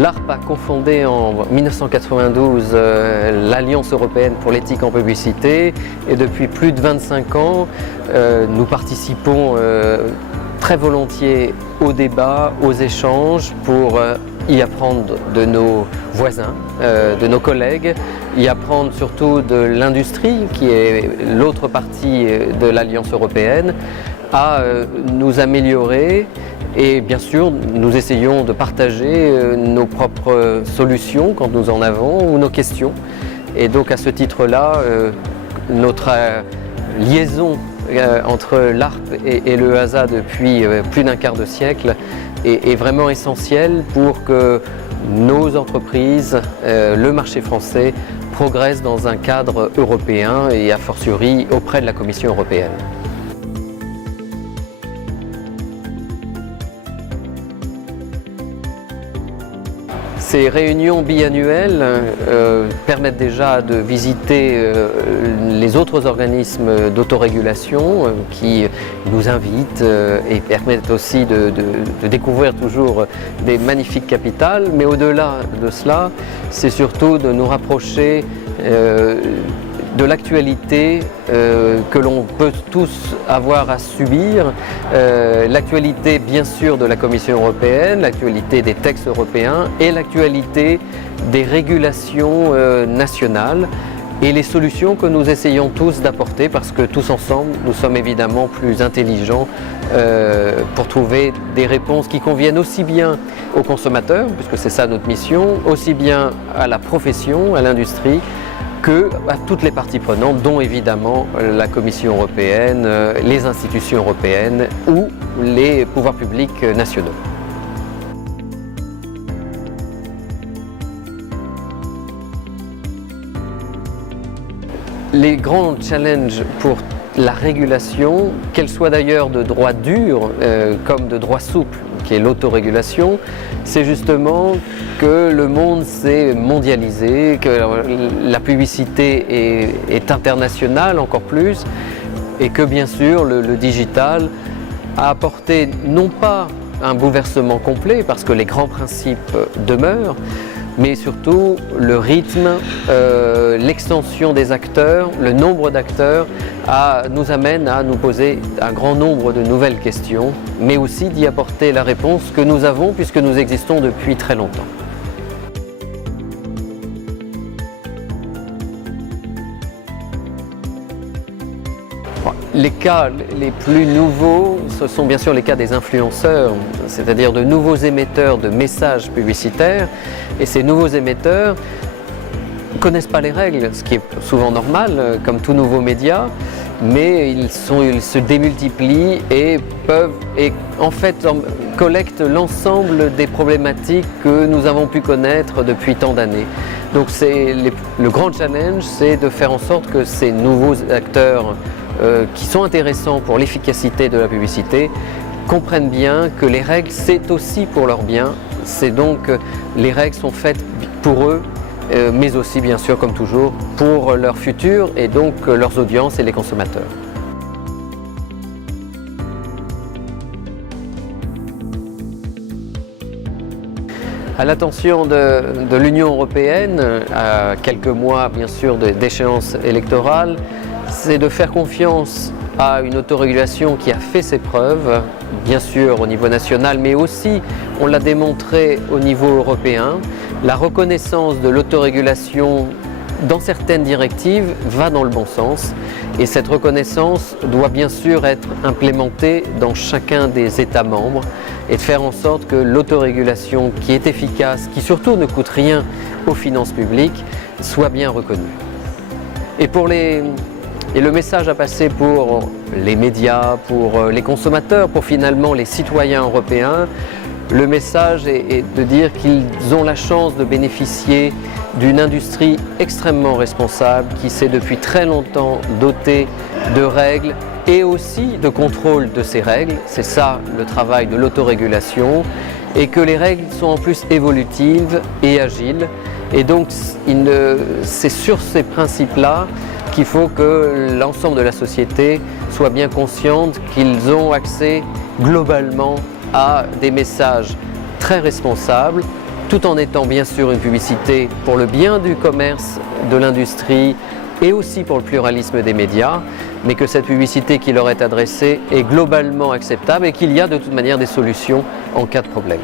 L'ARPE a cofondé en 1992 l'Alliance européenne pour l'éthique en publicité et depuis plus de 25 ans, nous participons très volontiers aux débats, aux échanges pour y apprendre de nos voisins, de nos collègues, y apprendre surtout de l'industrie qui est l'autre partie de l'Alliance européenne, à nous améliorer. Et bien sûr, nous essayons de partager nos propres solutions quand nous en avons ou nos questions. Et donc à ce titre-là, notre liaison entre l'ARPE et le HASA depuis plus d'un quart de siècle est vraiment essentielle pour que nos entreprises, le marché français, progressent dans un cadre européen et a fortiori auprès de la Commission européenne. Ces réunions biannuelles permettent déjà de visiter les autres organismes d'autorégulation qui nous invitent et permettent aussi de découvrir toujours des magnifiques capitales. Mais au-delà de cela, c'est surtout de nous rapprocher de l'actualité que l'on peut tous avoir à subir, l'actualité bien sûr de la Commission européenne, l'actualité des textes européens et l'actualité des régulations nationales et les solutions que nous essayons tous d'apporter parce que tous ensemble nous sommes évidemment plus intelligents pour trouver des réponses qui conviennent aussi bien aux consommateurs, puisque c'est ça notre mission, aussi bien à la profession, à l'industrie, que à toutes les parties prenantes, dont évidemment la Commission européenne, les institutions européennes ou les pouvoirs publics nationaux. Les grands challenges pour la régulation, qu'elle soit d'ailleurs de droit dur comme de droit souple, qui est l'autorégulation, c'est justement que le monde s'est mondialisé, que la publicité est internationale encore plus et que bien sûr le digital a apporté non pas un bouleversement complet parce que les grands principes demeurent, mais surtout le rythme, l'extension des acteurs, le nombre d'acteurs nous amène à nous poser un grand nombre de nouvelles questions, mais aussi d'y apporter la réponse que nous avons puisque nous existons depuis très longtemps. Les cas les plus nouveaux, ce sont bien sûr les cas des influenceurs, c'est-à-dire de nouveaux émetteurs de messages publicitaires. Et ces nouveaux émetteurs ne connaissent pas les règles, ce qui est souvent normal, comme tout nouveau média, mais ils se démultiplient et collectent l'ensemble des problématiques que nous avons pu connaître depuis tant d'années. Donc le grand challenge, c'est de faire en sorte que ces nouveaux acteurs qui sont intéressants pour l'efficacité de la publicité comprennent bien que les règles, c'est aussi pour leur bien. C'est donc les règles sont faites pour eux, mais aussi bien sûr, comme toujours, pour leur futur et donc leurs audiences et les consommateurs. À l'attention de l'Union européenne, à quelques mois bien sûr d'échéance électorale, c'est de faire confiance à une autorégulation qui a fait ses preuves, bien sûr au niveau national, mais aussi, on l'a démontré au niveau européen. La reconnaissance de l'autorégulation dans certaines directives va dans le bon sens et cette reconnaissance doit bien sûr être implémentée dans chacun des États membres et de faire en sorte que l'autorégulation qui est efficace, qui surtout ne coûte rien aux finances publiques, soit bien reconnue. Et le message à passer pour les médias, pour les consommateurs, pour finalement les citoyens européens, le message est de dire qu'ils ont la chance de bénéficier d'une industrie extrêmement responsable qui s'est depuis très longtemps dotée de règles et aussi de contrôle de ces règles. C'est ça le travail de l'autorégulation et que les règles sont en plus évolutives et agiles. Et donc c'est sur ces principes-là qu'il faut que l'ensemble de la société soit bien consciente qu'ils ont accès globalement à des messages très responsables tout en étant bien sûr une publicité pour le bien du commerce, de l'industrie et aussi pour le pluralisme des médias, mais que cette publicité qui leur est adressée est globalement acceptable et qu'il y a de toute manière des solutions en cas de problème.